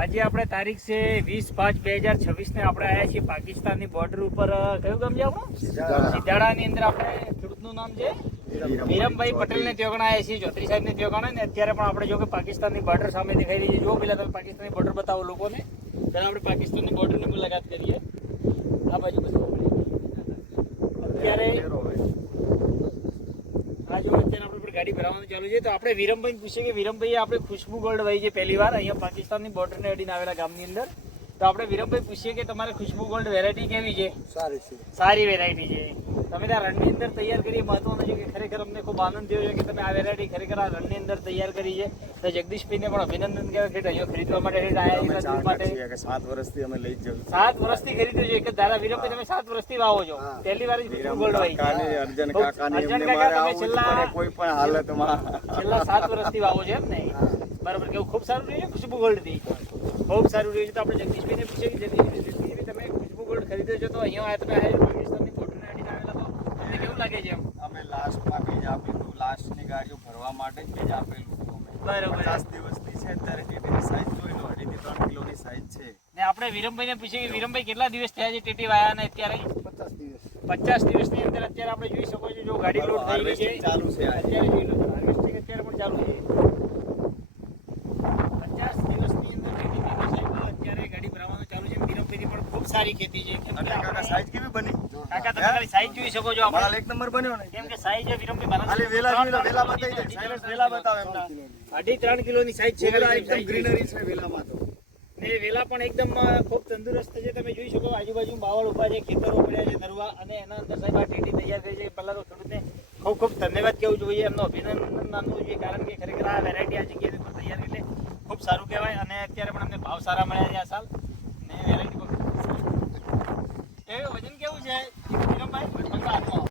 આજે આપણે તારીખ છે 20/5/2026 ને આપણે આવ્યા છીએ પાકિસ્તાનની બોર્ડર ઉપર. કયું ગામ છે આપણું? સિદ્ધાડાની અંદર. આપણે ખેડૂતનું નામ છે વિરમભાઈ પટેલ ને ત્યાં આવ્યા છીએ, ચૌધરી સાહેબ ને ત્યાં. ને અત્યારે પણ આપણે જો કે પાકિસ્તાનની બોર્ડર સામે દેખાઈ રહી છે. જો પેલા તમે પાકિસ્તાનની બોર્ડર બતાવો લોકોને. પહેલા આપણે પાકિસ્તાનની બોર્ડરની મુલાકાત કરીએ. આ બાજુ બતાવો. અત્યારે આ જો અત્યારે આપણે ગાડી ભરાવાનું ચાલુ છે. તો આપણે વિરમભાઈ પૂછીએ કે વિરમભાઈ આપણે ખુશ્બુ ગોલ્ડ વહી છે પહેલી વાર અહીંયા પાકિસ્તાનની બોર્ડરને અડીને આવેલા ગામની અંદર. તો આપણે વિરમભાઈ પૂછીએ કે તમારે ખુશ્બુ ગોલ્ડ વેરાયટી કેવી છે? સારી છે, સારી વેરાયટી છે. તમે ત્યાં રણની અંદર તૈયાર કરી, મહત્વનું છે કે ખરેખર અમને ખૂબ આનંદ થયો છે કે તમે આ વેરાયટી ખરેખર આ રણની અંદર તૈયાર કરી છે. તો જગદીશભાઈને પણ અભિનંદન કહેવાય કે અહીંયા ખરીદવા માટે આવ્યા માટે. 7 વર્ષથી અમે લઈ જઈએ. 7 વર્ષથી ખરીદ્યું છે. એક જ ધારા વિરમભાઈ તમે 7 વર્ષથી વાવો છો, પહેલી વાર જ ખુશ્બુ ગોલ્ડ વહી છે. અર્જન કાકાની અર્જન એમને કાકા મારે તમે આવવું જ પડે કોઈ પણ હાલતમાં. છેલ્લા 7 વર્ષથી વાવો છે એમ ને? બરાબર. કેવું ખૂબ સારું રહ્યું છે ખુશ્બુ ગોલ્ડ થી? ખૂબ સારું રહ્યું છે. તો આપણે જગદીશભાઈને પૂછીએ કે જગદીશભાઈ તમે ખુશ્બુ ગોલ્ડ ખરીદ્યો છો તો અહીંયા તમે પાકિસ્તાનની બોર્ડરને અડીને આવેલા તો તમને કેવું લાગે છે? અમે લાસ્ટમાં બીજ આપેલું, લાસ્ટની ગાડીઓ ભરવા માટે જ બીજ આપેલું હતું અમે. બરાબર. 50 દિવસની છે અત્યારે ટેટીની સાઈઝ જોઈ લો, 2.5 થી 3 કિલોની સાઈઝ છે. ને આપણે વિરમભાઈને પૂછીએ કે વિરમભાઈ કેટલા દિવસ થયા છે ટેટી વાયા ને અત્યારે? 50 દિવસની અંદર અત્યારે આપણે જોઈ શકો છો. જો ગાડી લોડ થઈ ગઈ છે ચાલુ છે અત્યારે જોઈ લો. હાર્વેસ્ટિંગ અત્યારે પણ ચાલુ છે. 50 દિવસની અંદર ટેટી અત્યારે ગાડી ભરાવાનું ચાલુ છે. વિરમભાઈની પણ ખૂબ સારી ખેતી છે. કેમ કે કાકા સાઈઝ કેવી બની? કાકા તમે ખાલી સાઈઝ જોઈ શકો છો. માલ આપણે એક નંબર બન્યો ને. કેમ કે સાઈઝ વિરમભાઈ ખાલી વેલા જોઈ લો, વેલા બતાવી દે. સાઈઝ વેલા બતાવે એમના. 2.5-3 કિલોની સાઈઝ છે. વેલા એકદમ ગ્રીનરી છે વેલામાં તો. ને વેલા પણ એકદમ ખૂબ તંદુરસ્ત છે. તમે જોઈ શકો આજુબાજુ બાવળ ઉભા છે, ખેતરો પડ્યા છે નરવા, અને એના અંદર સાહેબ આ ટેટી તૈયાર કરી છે. પહેલા તો ખેડૂતને ખૂબ ખૂબ ધન્યવાદ કહેવું જોઈએ, એમનો અભિનંદન માનવું જોઈએ. કારણ કે ખરેખર આ વેરાયટી આ જગ્યાએ ઉપર તૈયાર એટલે ખૂબ સારું કહેવાય. અને અત્યારે પણ અમને ભાવ સારા મળ્યા છે આ સાલ. ને વેરાયટી પણ વજન કેવું છે વિરમભાઈ?